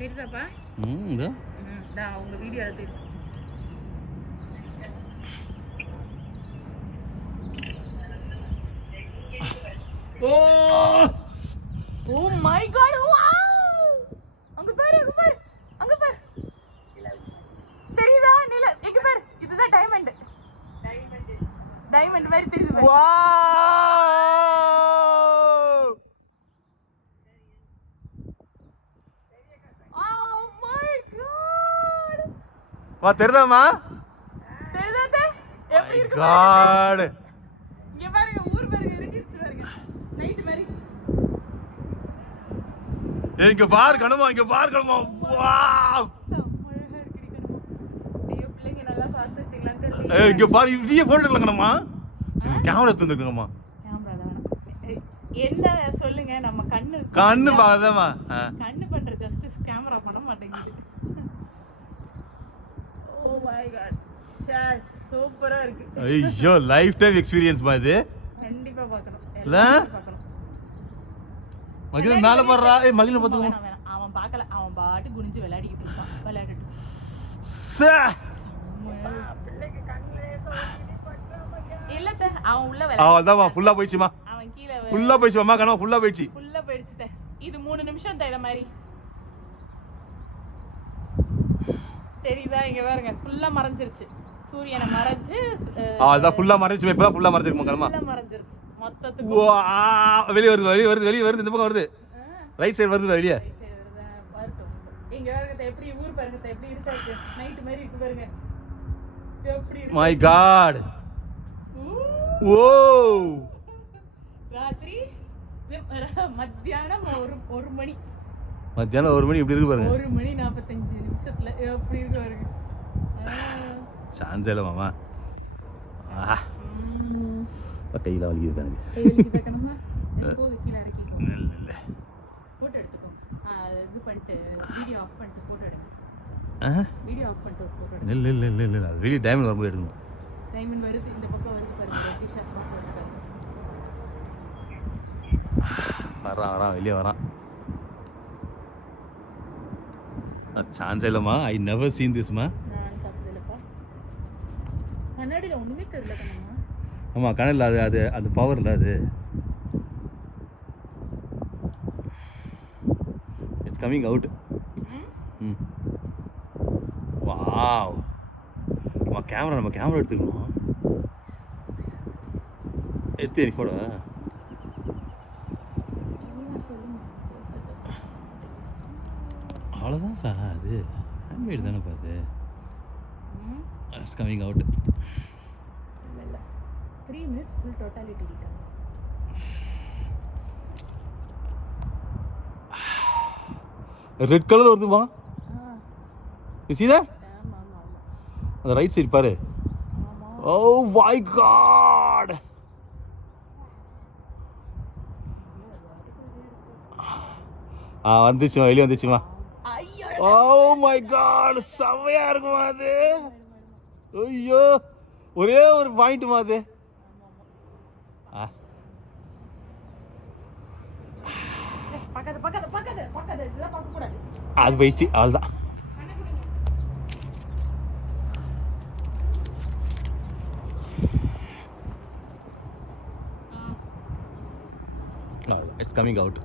தெரியுதாப்பா? இதோ உங்க வீடியோ தெரியும். ஓ ஓ மை காட், வாவ்! அங்க பாரு, அங்க பாரு. தெரியுதா? எங்க பாரு, இதுதான் டைமண்ட். டைமண்ட் மாதிரி தெரியுது பாரு. வாவ்! Oh my god! வா தெரியுதாமா? தெரியுதா? எப்படி இருக்கு காட். இங்க பாருங்க, ஊர் பாருங்க, இருட்டிச்சு பாருங்க. நைட் மாதிரி. இங்க பாரு கணுமா, இங்க பாரு கணுமா. வாவ்! அழகா இருக்குடி கணுமா. ஐயோ பிள்ளைங்க நல்லா பார்த்து வச்சுக்கலாம்னு தெரியல. இங்க பாரு, இப்படியே போட்டோ எடுக்கலாம் கணுமா. கேமரா எடுத்து வந்துருக்கணுமா? கேமரா தான். என்ன சொல்லுங்க, நம்ம கண்ணு பாதமா. கண்ணு பண்ற ஜஸ்டிஸ் கேமரா பண்ண மாட்டேங்குது. ஓ மை காட், ஷாட் சூப்பரா இருக்கு. ஐயோ லைஃப் டைம் எக்ஸ்பீரியன்ஸ் பா இது. கண்டிப்பா பார்க்கணும். இல்ல பார்க்கணும். மகிழ் மேல பாறா. மகிழ் பாத்துக்கோ. அவன் பார்க்கல, அவன் பாட்டு குனிஞ்சு விளையாடிட்டு இருப்பான். விளையாடிட்டு இல்ல அவன் உள்ள அதான் ஃபுல்லா போயிடுச்சுமா. அவன் கீழ ஃபுல்லா போயிடுச்சுமா கணவன், ஃபுல்லா போயிடுச்சு. ஃபுல்லா போயிடுச்சு. இது 3 நிமிஷம் இத மாதிரி தெரியுதா? இங்க பாருங்க, ஃபுல்லா மறைஞ்சிருச்சு. சூரியனை மறைஞ்சு அதான் ஃபுல்லா மறைஞ்சிச்சு. இப்பதான் ஃபுல்லா மறைஞ்சிருக்குமா கணமா. ஃபுல்லா மறைஞ்சிருச்சு மொத்தத்துக்கு. வெளிய வருது இந்த பக்கம் வருது. ரைட் சைடு வருது வெளிய. இங்க பாருங்க எப்படி ஊர் பாருங்க, எப்படி இருக்கு. நைட் மாதிரி இருக்கு பாருங்க. எப்படி இருக்கு. My God. ஓ ராத்திரி மத்தியானம் 1 மணி. மத்தியானம் 1 மணி இப்படி இருக்கு பாருங்க. 1 மணி 45 நிமிஷத்துல எப்படி இருக்கு பாருங்க. சான்ஸ் இல்ல மாமா. கையில வலிக்குது பாருங்க. வலிக்குதா கணமா? சரி போது, கீழ இறக்கிக்கோ. இல்ல போட்டோ எடுத்துக்கோ. இது பண்ணிட்டு வீடியோ ஆஃப் பண்ணிட்டு போட்டோ எடுங்க. வீடியோ ஆஃப் பண்ணிட்டு போட்டோ எடுங்க. இல்ல அது வெளிய டைமண்ட் வரும்போது எடுக்கணும். டைமண்ட் வருது, இந்த பக்கம் வருது பாருங்க. ரெட்டிஷா ஸ்பாட் வருது பாருங்க. வரான் வெளிய வரான். சான்ஸ் இல்லம்மா. ஐ நெவர் சீன் திஸ் மா. நான் பார்த்தது இல்லப்பா. கண்ணாடில ஒண்ணுமே தெரியல கண்ணம்மா. ஆமா கண்ணல்ல அது அது பவர் இல்ல அது. It's coming out. வாவ். நம்ம கேமரா எடுத்துக்கணும். எடுத்து நீ போட. அவ்வளோதான்க்கா, அது ஹேண்ட்மேட் தானே பார்த்து. It's coming out. இல்லை 3 minutes ஃபுல் டோட்டாலிட்டி டீட்டா. ரெட் கலர் வருதுமா. You see that? ஆமா. அந்த ரைட் சைடு பாரு. ஓ மை காட். வந்துச்சுமா, வெளியே வந்துச்சுமா. ஓ மை காட், செமையா இருக்குமா அது. ஐயோ ஒரே ஒரு பாயிண்ட்மா அது. பக்கத்து இதெல்லாம் பார்க்க கூடாது. அது போயிடுச்சு, அவ்வளோதான். It's coming out.